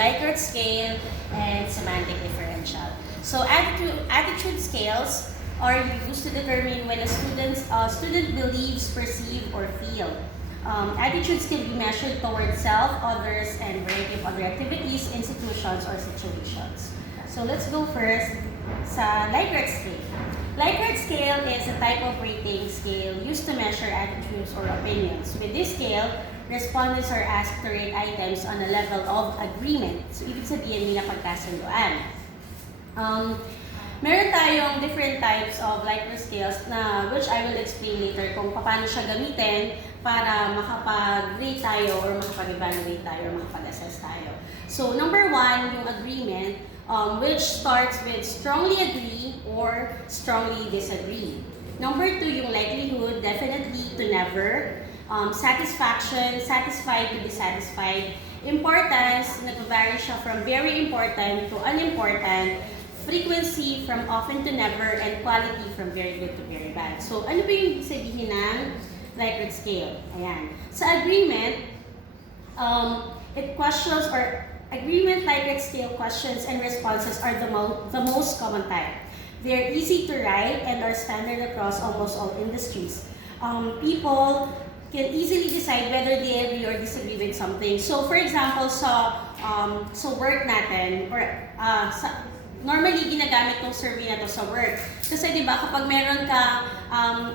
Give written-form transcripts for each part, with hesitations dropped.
Likert scale and semantic differential. So attitude scales are used to determine when a student believes, perceive, or feel. Attitudes can be measured towards self, others, and variety of other activities, institutions, or situations. So let's go first sa Likert scale. Likert scale is a type of rating scale used to measure attitudes or opinions. With this scale, respondents are asked to rate items on a level of agreement. So ibig sabihin, may napagkasunduan. Meron tayong different types of Likert scales na which I will explain later kung paano siya gamitin para makapag-rate tayo or makapag-evaluate tayo or makapag-assess tayo. So number 1, yung agreement, which starts with strongly agree or strongly disagree. Number 2, yung likelihood, definitely to never. Satisfaction, satisfied to dissatisfied. Importance, nag-vary siya from very important to unimportant. Frequency, from often to never. And quality, from very good to very bad. So ano ba yung sabihin ng Likert scale? Ayan. Sa agreement, it questions or agreement Likert scale questions and responses are the most common type. They're easy to write and are standard across almost all industries. People can easily decide whether they agree or disagree with something. So for example, sa work natin, or normally ginagamit tong survey na to sa work. Kasi di ba kapag meron ka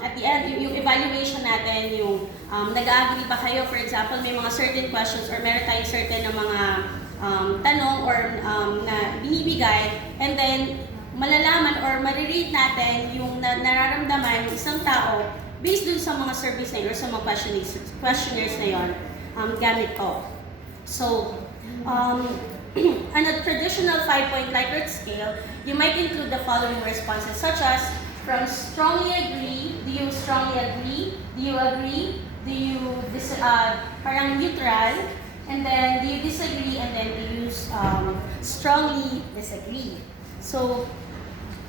at the end, yung evaluation natin, yung nag-agree ba kayo, for example, may mga certain questions or meron tayong certain na mga tanong or na binibigay, and then malalaman or marirate natin yung nararamdaman ng isang tao based dun sa mga surveys na yun or sa mga questionnaires na yun gamit ko. So, on a traditional 5-point Likert scale, you might include the following responses such as from strongly agree, do you strongly agree, do you agree, do you parang neutral, and then do you disagree, and then do you strongly disagree. So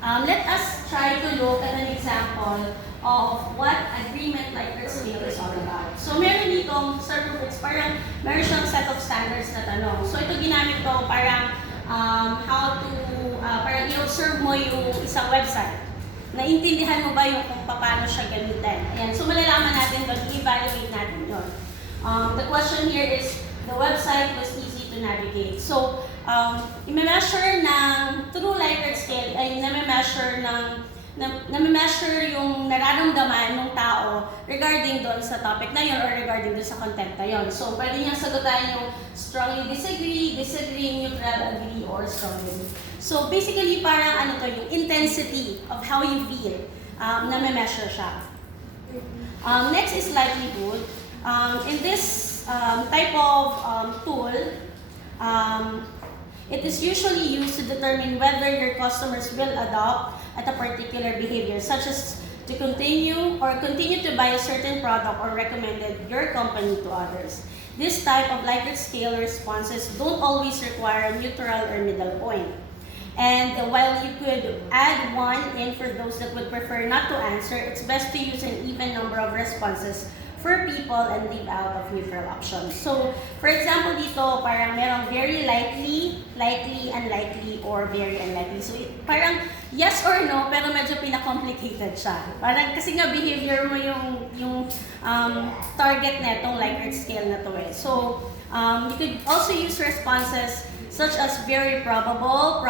let us try to look at an example of what agreement Likert scale is all about. So meron ditong certificates, parang meron siyang set of standards na tanong. So ito ginamit ko parang how to, parang i-observe mo yung isang website. Naintindihan mo ba yung kung paano siya gamitin? Ayan, so malalaman natin doon, i-evaluate natin yun. The question here is, the website was easy to navigate. So, i-measure ng, through Likert scale, ay na-measure yung nararamdaman ng tao regarding doon sa topic na yun or regarding doon sa content na yun. So, pwede niyang sagutan yung strongly disagree, neutral, agree, or strongly agree. So, basically, parang yung intensity of how you feel, na-measure siya. Next is likelihood. In this type of tool, it is usually used to determine whether your customers will adopt at a particular behavior, such as to continue to buy a certain product or recommended your company to others. This type of Likert scale responses don't always require a neutral or middle point. And while you could add one in for those that would prefer not to answer, it's best to use an even number of responses for people and leave out of neutral options. So, for example dito, parang merong very likely, unlikely, or very unlikely. So, parang yes or no, pero medyo pinaka-complicated siya. Parang kasi nga behavior mo yung target na itong Likert scale na to eh. So, you could also use responses such as very probable,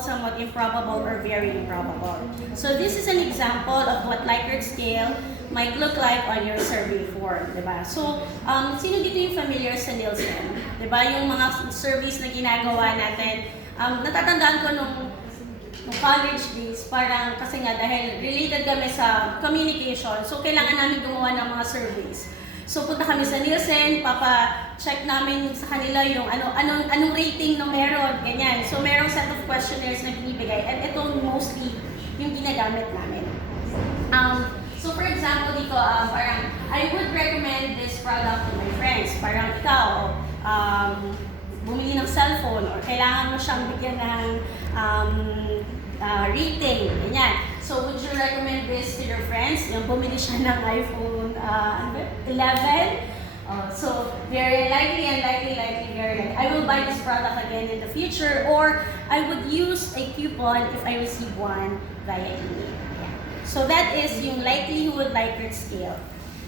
somewhat improbable, or very improbable. So this is an example of what Likert scale might look like on your survey form, diba? So, sino dito yung familiar sa Nielsen? Diba? Yung mga surveys na ginagawa natin, natatandaan ko nung college days, parang kasi nga dahil related kami sa communication, so kailangan namin gumawa ng mga surveys. So punta kami sa Nielsen, papa-check namin sa kanila yung anong rating na meron, ganyan. So merong set of questionnaires na binibigay, and ito mostly yung ginagamit namin. So for example dito, parang I would recommend this product to my friends. Parang ikaw, bumili ng cellphone or kailangan mo siyang bigyan ng rating, ganyan. So, would you recommend this to your friends? Yung bumili siya ng iPhone 11? So very likely, unlikely, likely, very likely. I will buy this product again in the future, or I would use a coupon if I receive one via email. Yeah. So that is yung likelihood Likert scale.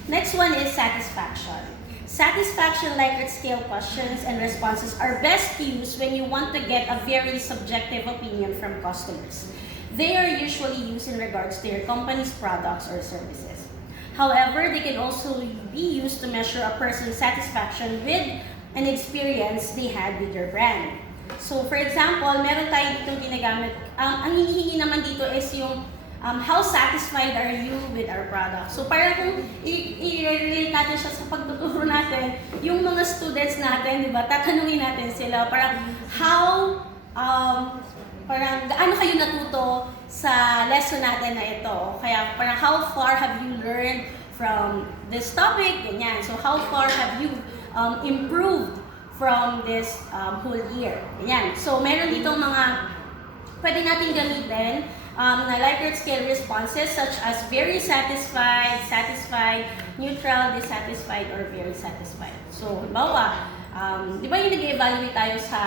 Next one is satisfaction. Satisfaction Likert scale questions and responses are best used when you want to get a very subjective opinion from customers. They are usually used in regards to your company's products or services. However, they can also be used to measure a person's satisfaction with an experience they had with your brand. So, for example, meron tayo ditong ginagamit. Ang hinihingi naman dito is yung how satisfied are you with our product. So, parang kung i-relate natin siya sa pagtuturo natin, yung mga students natin, di ba, tatanungin natin sila, parang parang gaano kayo natuto sa lesson natin na ito. Kaya parang how far have you learned from this topic? Ganyan. So how far have you improved from this whole year? Ganyan. So meron ditong mga pwede natin gamitin na Likert scale responses such as very satisfied, satisfied, neutral, dissatisfied, or very satisfied. So, halimbawa, di ba yung nag-evaluate tayo sa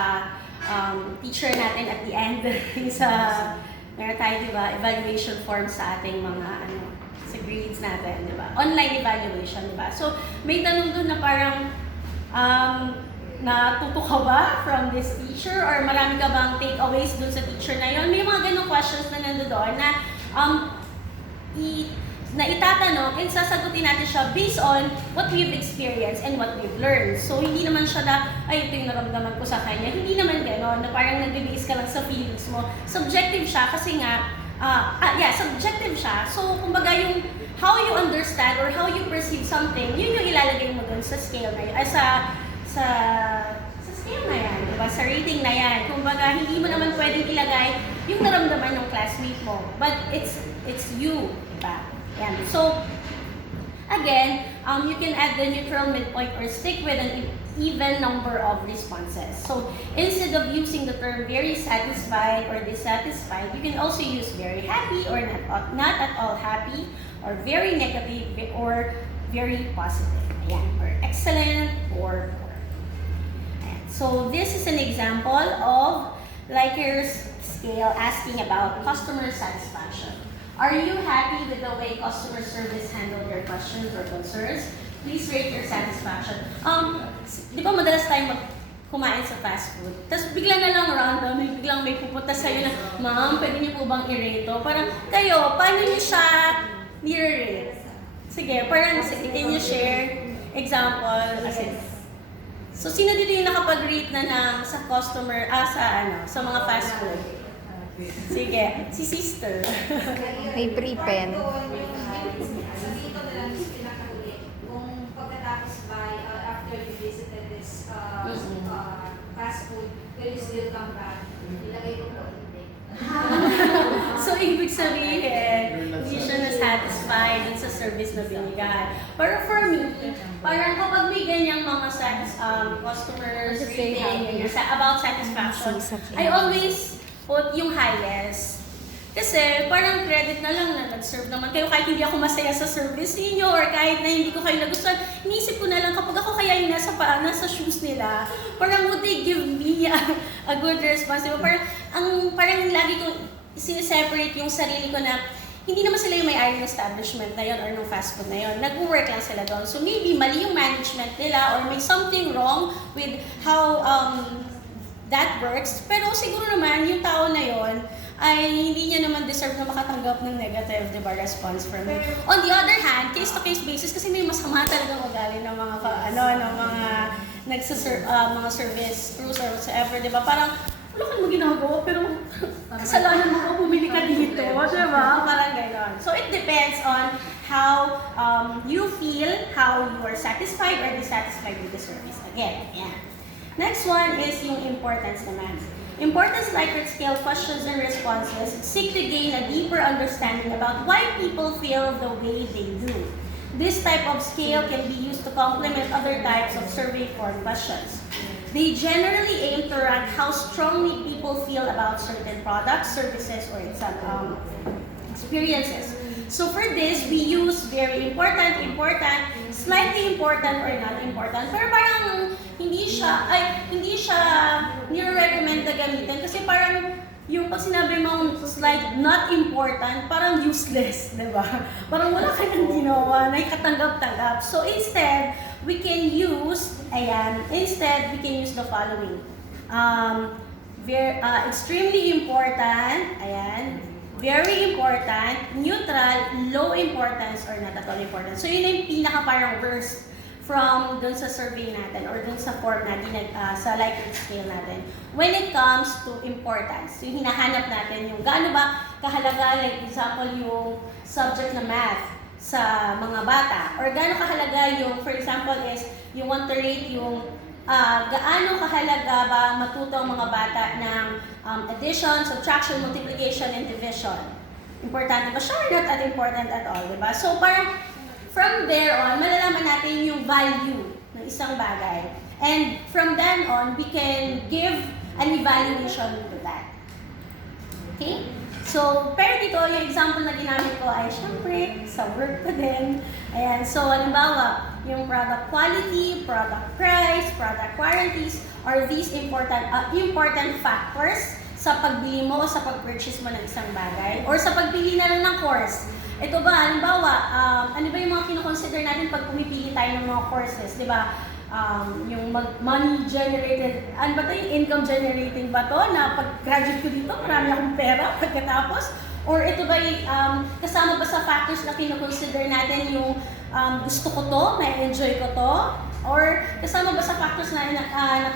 teacher natin at the end sa meron tayo, di ba, evaluation form sa ating mga sa grades natin, di ba? Online evaluation, di ba? So, may tanong doon na parang natuto ka ba from this teacher or marami ka bang takeaways doon sa teacher na yon? May mga ganong questions na nandoon na itatanong and sasagutin natin siya based on what we've experienced and what we've learned. So, hindi naman siya na, ay, ito yung naramdaman ko sa kanya. Hindi naman gano'n, na parang nag-base ka lang sa feelings mo. Subjective siya kasi nga, subjective siya. So, kumbaga yung how you understand or how you perceive something, yun yung ilalagay mo dun sa scale na yun, sa scale na yan, diba? Sa rating na yan. Kumbaga, hindi mo naman pwedeng ilagay yung naramdaman ng classmate mo. But it's you, diba? Yan. So, again, you can add the neutral midpoint or stick with an even number of responses. So, instead of using the term very satisfied or dissatisfied, you can also use very happy or not at all happy, or very negative or very positive. Ayan. Or excellent or poor. Ayan. So, this is an example of Likert's scale asking about customer satisfaction. Are you happy with the way customer service handled your questions or concerns? Please rate your satisfaction. Di ba madalas tayong kumain sa fast food? Tapos bigla na lang random, biglang may pupunta sa'yo na, ma'am, pwede niyo po bang i-rate to? Parang kayo, paano niyo siya nire-rate? Sige, parang can you share example? So, sino dito yung nakapag-rate na sa customer, sa mga fast food? Sige, si sister. May pre-pen. Dito na lang yung pinakahuli. Kung pagkatapos after you visited this fast food, will you still come back? Ilagay ko po hindi. So, ibig sabihin, hindi siya na-satisfied dun sa service na binigay. Pero for me, parang kapag may ganyang mga customers rating about satisfaction, I always put yung highest. Kasi parang credit na lang na nag-serve naman kayo kahit hindi ako masaya sa service niyo or kahit na hindi ko kayo nagustuhan. Iniisip ko na lang kapag ako kaya yung nasa shoes nila, parang would they give me a good response? Diba? Parang lagi ko sineseparate yung sarili ko na hindi naman sila yung may-ari ng establishment na yon or ng fast food na yon. Nag-work lang sila doon. So maybe mali yung management nila or may something wrong with how that works. Pero siguro naman, yung tao na yon ay hindi niya naman deserve na makatanggap ng negative, di ba, response from me. On the other hand, case-to-case basis, kasi may masama talagang ugali ng mga, mga service crews or whatsoever, di ba? Parang, wala ka naman ginagawa, pero kasalanan mo kung bumili ka dito, di ba? Parang gano'n. So, it depends on how you feel, how you are satisfied or dissatisfied with the service. Again, yan. Next one is yung importance naman. Importance Likert scale questions and responses seek to gain a deeper understanding about why people feel the way they do. This type of scale can be used to complement other types of survey form questions. They generally aim to rank how strongly people feel about certain products, services, or experiences. So for this, we use very important, important, slightly important, or not important. Pero parang hindi siya nire-recommend na gamitin kasi parang yung pag sinabi mong slide not important, parang useless, di ba? Parang wala ka nang ginawa, na katanggap-tanggap. So instead, we can use the following. Extremely important, ayan, very important, neutral, low importance, or not at all important. So yun yung pinaka parang worst from dun sa survey natin or dun sa form natin, sa Likert scale natin. When it comes to importance, so yung hinahanap natin yung gaano ba kahalaga, like example, yung subject na math sa mga bata, or gaano kahalaga yung, for example, is you want to rate yung gaano kahalaga ba matuto ang mga bata ng addition, subtraction, multiplication, and division. Importante ba siya or not important at all, diba? So parang from there on, malalaman natin yung value ng isang bagay. And from then on, we can give an evaluation to that. Okay? So, pero dito, yung example na ginamit ko ay syempre sa work ko din. Ayan, so halimbawa, yung product quality, product price, product warranties, are these important factors sa pagbili mo o sa pag-purchase mo ng isang bagay or sa pagpili na lang ng course. Ito ba, halimbawa, ano ba yung mga kinoconsider natin pag pumipili tayo ng mga courses, di ba? Yung money generated, ano ba ito, yung income generating ba to na pag-graduate ko dito, marami akong pera pagkatapos? Or ito ba kasama ba sa factors na kinoconsider natin yung gusto ko to, may enjoy ko to? Or kasama ba sa factors na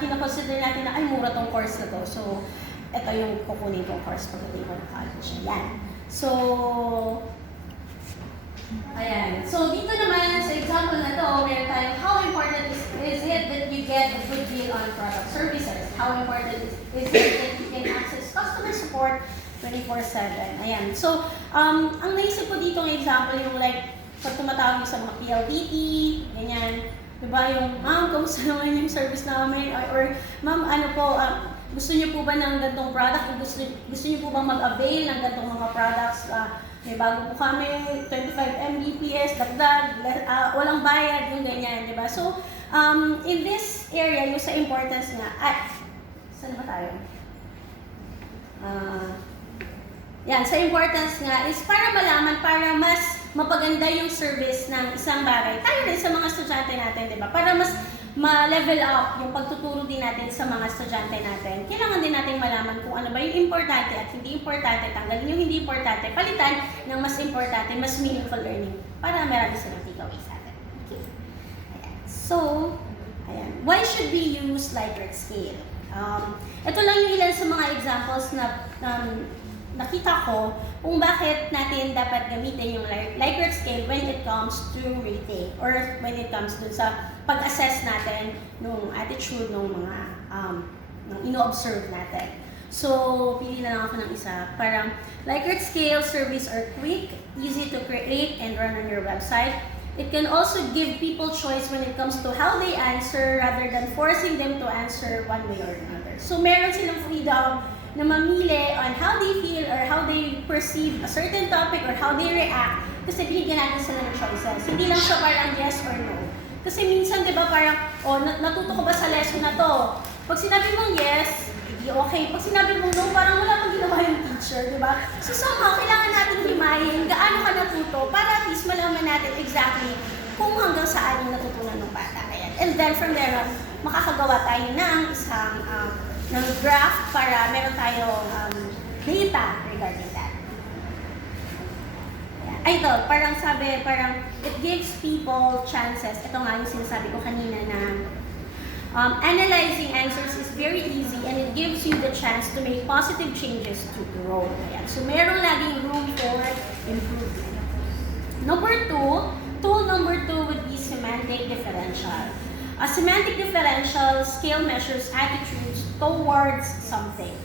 kinoconsider natin na ay mura tong course na to? So, ito yung kukunin kong course pagdating ko ng college. Yan. So, ayan. So, dito naman sa example na to, meron tayong how important is it that you get a good deal on product services? How important is it that you can access customer support 24/7? Ayan. So, ang naisip ko dito ng example yung like, pag tumatawag sa mga PLDT, ganyan. Diba yung, ma'am, kamusta naman yung service namin? Or ma'am, ano po, gusto niyo po ba ng gantong product? Gusto niyo po bang mag-avail ng gantong mga products? May bago po kami, 25 Mbps, dagdag, walang bayad, yung ganyan, di ba? So, in this area, yung sa importance nga, saan ba tayo? Yan, sa importance nga is para malaman, para mas mapaganda yung service ng isang bagay. Tayo rin sa mga estudyante natin, di ba? Para mas ma-level up yung pagtuturo din natin sa mga estudyante natin. Kailangan din natin malaman kung ano ba yung importante at hindi importante. Tanggalin yung hindi importante. Palitan ng mas importante, mas meaningful learning para marami silang takeaway sa atin. Okay. Ayan. So, ayan. Why should we use Likert scale? Ito lang yung ilan sa mga examples na nakita ko kung bakit natin dapat gamitin yung Likert scale when it comes to rating or when it comes dun sa pag-assess natin nung attitude ng mga ino-observe natin. So, pili na lang ako ng isa. Parang Likert scale surveys are quick, easy to create and run on your website. It can also give people choice when it comes to how they answer rather than forcing them to answer one way or another. So, meron silang freedom na mamili on how they feel or how they perceive a certain topic or how they react kasi binigyan natin sila ng choices. Hindi lang siya parang yes or no. Kasi minsan, di ba, parang, natuto ko ba sa lesson na to? Pag sinabi mong yes, hindi okay. Pag sinabi mong no, parang wala pang ginawa yung teacher, di ba? So somehow, kailangan natin himayin gaano ka natuto para at least malaman natin exactly kung hanggang saan yung natutunan ng bata. Ayan. And then from there on, makakagawa tayo ng isang ng graph para meron tayong data regarding that. Ay, ito, parang it gives people chances. Ito nga yung sinasabi ko kanina na analyzing answers is very easy and it gives you the chance to make positive changes to grow. Ayan. So, meron laging room for improvement. Tool number two would be semantic differential. A semantic differential scale measures attitudes towards something.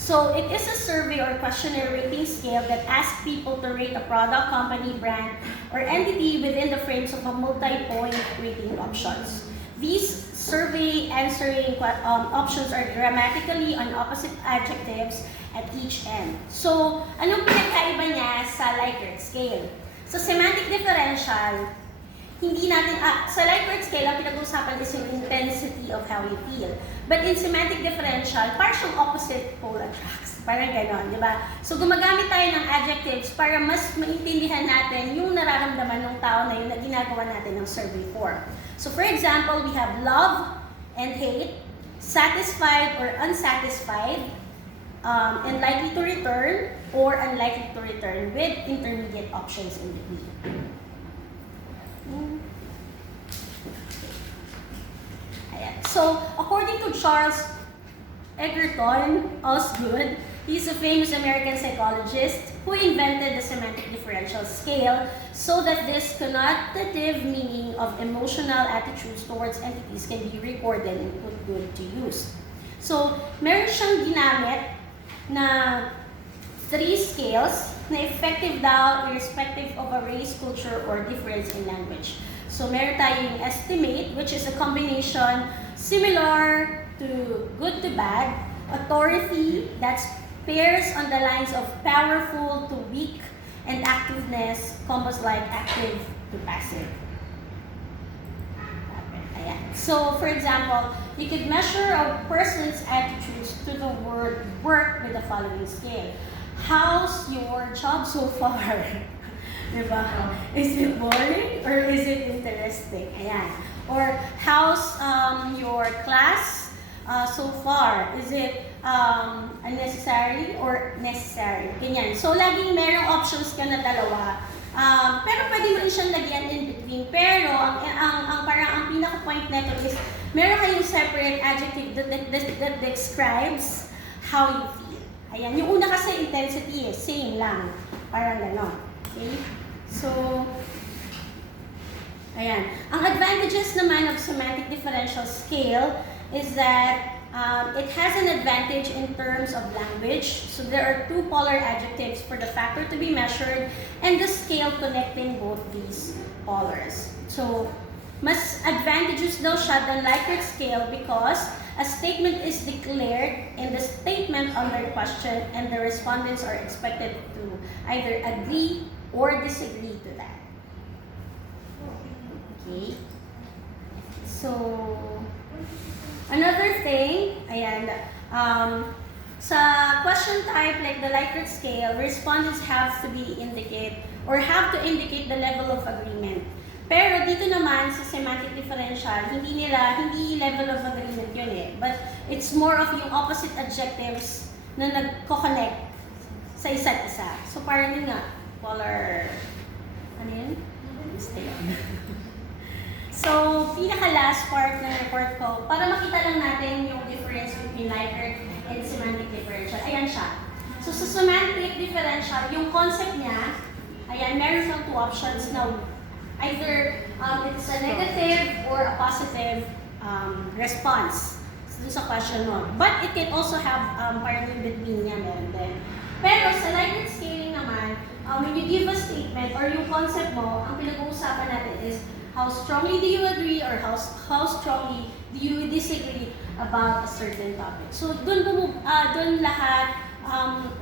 So it is a survey or questionnaire rating scale that asks people to rate a product, company, brand, or entity within the frames of a multi-point rating options. These survey answering options are grammatically on opposite adjectives at each end. So, anong pinagkaiba niya sa Likert scale? Sa semantic differential, hindi natin, sa Likert scale, ang pinag-uusapan is yung intensity of how you feel. But in semantic differential, parang siyang opposite pole attracts. Parang ganon, di ba? So gumagamit tayo ng adjectives para mas maintindihan natin yung nararamdaman ng tao na yun na ginagawa natin ng survey form. So for example, we have love and hate, satisfied or unsatisfied, and likely to return or unlikely to return with intermediate options in between. Ayan. So, according to Charles Egerton Osgood, he's a famous American psychologist who invented the semantic differential scale so that this connotative meaning of emotional attitudes towards entities can be recorded and put good to use. So, meron siyang ginamit na 3 scales na effective daw irrespective of a race, culture, or difference in language. So, meron tayong estimate, which is a combination similar to good to bad, authority, that's pairs on the lines of powerful to weak, and activeness, combos like active to passive. Ayan. So, for example, you could measure a person's attitudes to the word work with the following scale. How's your job so far? Diba? Is it boring or is it interesting? Ayan. Or how's your class so far? Is it unnecessary or necessary? Ganyan. So, laging merong options ka na dalawa. Pero pwede mo rin siyang lagyan in between. Pero, parang ang pinaka-point nito is, meron kayong separate adjective that describes how you feel. Ayan. Yung una kasi intensity same lang. Parang gano'n. Okay? So, ayan. Ang advantages naman of semantic differential scale is that it has an advantage in terms of language. So there are 2 polar adjectives for the factor to be measured and the scale connecting both these polars. So, mas advantageous daw siya than Likert scale because a statement is declared in the statement under question and the respondents are expected to either agree or disagree to that. Okay? So, another thing, ayan, sa question type like the Likert scale, respondents have to indicate the level of agreement. Pero dito naman sa semantic differential, hindi level of agreement yun eh. But it's more of yung opposite adjectives na nagko-connect sa isa't isa. So parang yun nga, polar, ano yun? Mistake. So, pinaka-last part ng report ko, para makita lang natin yung difference between Likert and semantic differential. Ayan siya. So, sa semantic differential, yung concept niya, ayan, meron siyang 2 options na either it's a negative or a positive response dun sa question mo. But it can also have parang in between niya meron din. Pero sa Likert scaling naman, when you give a statement or yung concept mo, ang pinag-uusapan natin is how strongly do you agree or how strongly do you disagree about a certain topic. So dun lahat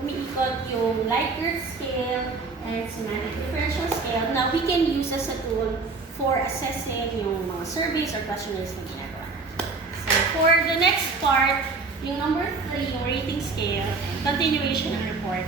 umiikot yung Likert scale and semantic differential scale na we can use as a tool for assessing yung mga surveys or questionnaires na ginagawa. So for the next part, yung number 3, yung rating scale, continuation ng report.